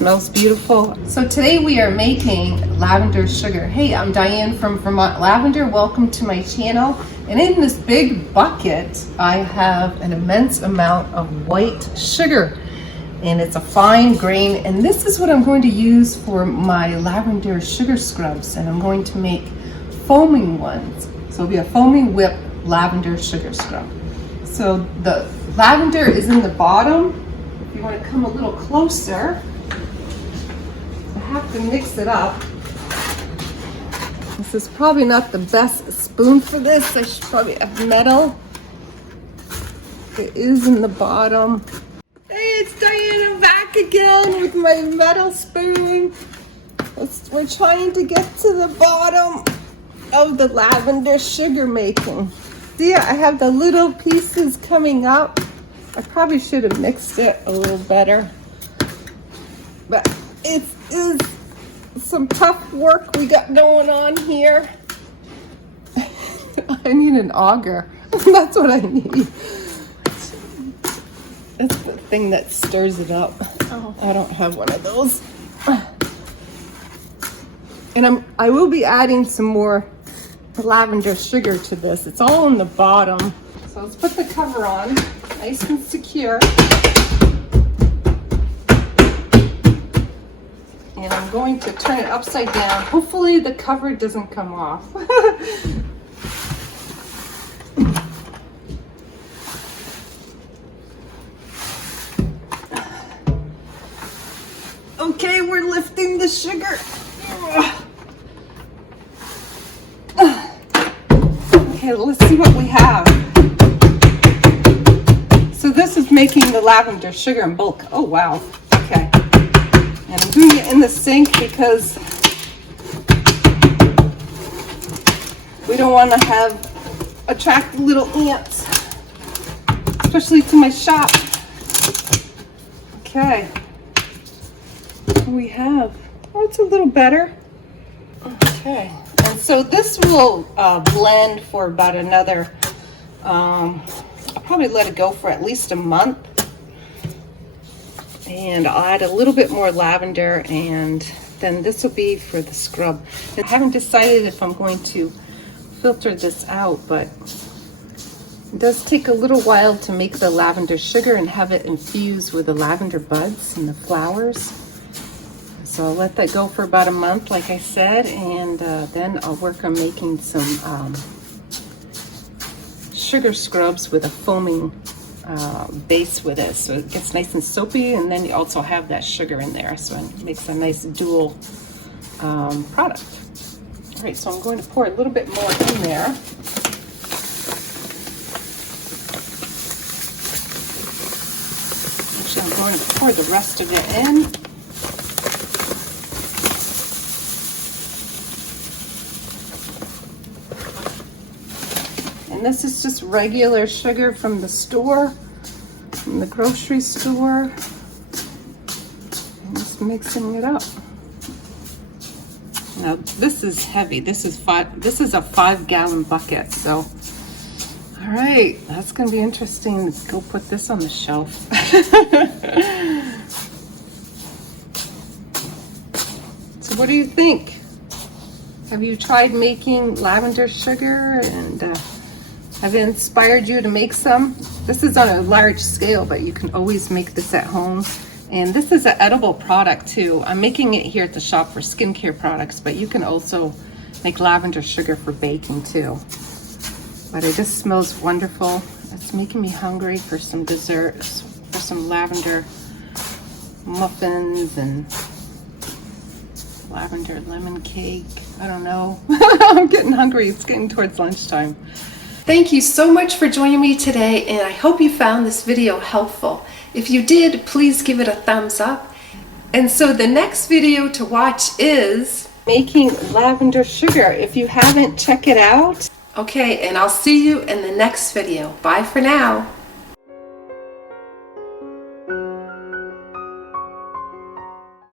smells beautiful. So today we are making lavender sugar. Hey, I'm Diane from Vermont Lavender. Welcome to my channel. And in this big bucket, I have an immense amount of white sugar. And it's a fine grain. And this is what I'm going to use for my lavender sugar scrubs. And I'm going to make foaming ones. So it'll be a foaming whip lavender sugar scrub. So the lavender is in the bottom. If you want to come a little closer, I have to mix it up. This is probably not the best spoon for this. I should probably have metal. It is in the bottom. Hey, it's Diane. I'm back again with my metal spoon. We're trying to get to the bottom of the lavender sugar making. See, I have the little pieces coming up. I probably should have mixed it a little better. But it is some tough work we got going on here. I need an auger. That's what I need. That's the thing that stirs it up. Oh. I don't have one of those. And I will be adding some more lavender sugar to this. It's all in the bottom. So let's put the cover on, nice and secure. And I'm going to turn it upside down. Hopefully the cover doesn't come off. Okay, we're lifting the sugar. Okay, let's see what we have. So this is making the lavender sugar in bulk. Oh, wow. Okay. And I'm doing it in the sink because we don't want to attract little ants, especially to my shop. Okay. We have, oh, it's a little better. Okay. And so this will blend for about another, I'll probably let it go for at least a month. And I'll add a little bit more lavender, and then this will be for the scrub. I haven't decided if I'm going to filter this out, but it does take a little while to make the lavender sugar and have it infused with the lavender buds and the flowers. So I'll let that go for about a month, like I said, and then I'll work on making some sugar scrubs with a foaming base with it, so it gets nice and soapy, and then you also have that sugar in there, so it makes a nice dual product. All right, so I'm going to pour a little bit more in there. Actually, I'm going to pour the rest of it in. And this is just regular sugar from the store, from the grocery store. I'm just mixing it up. Now this is heavy. This is a 5-gallon bucket. So, all right, that's going to be interesting. Go put this on the shelf. So what do you think? Have you tried making lavender sugar, and have it inspired you to make some? This is on a large scale, but you can always make this at home. And this is an edible product too. I'm making it here at the shop for skincare products, but you can also make lavender sugar for baking too. But it just smells wonderful. It's making me hungry for some desserts, for some lavender muffins and lavender lemon cake. I don't know. I'm getting hungry. It's getting towards lunchtime. Thank you so much for joining me today, and I hope you found this video helpful. If you did, please give it a thumbs up. And so the next video to watch is making lavender sugar. If you haven't, check it out. Okay, and I'll see you in the next video. Bye for now.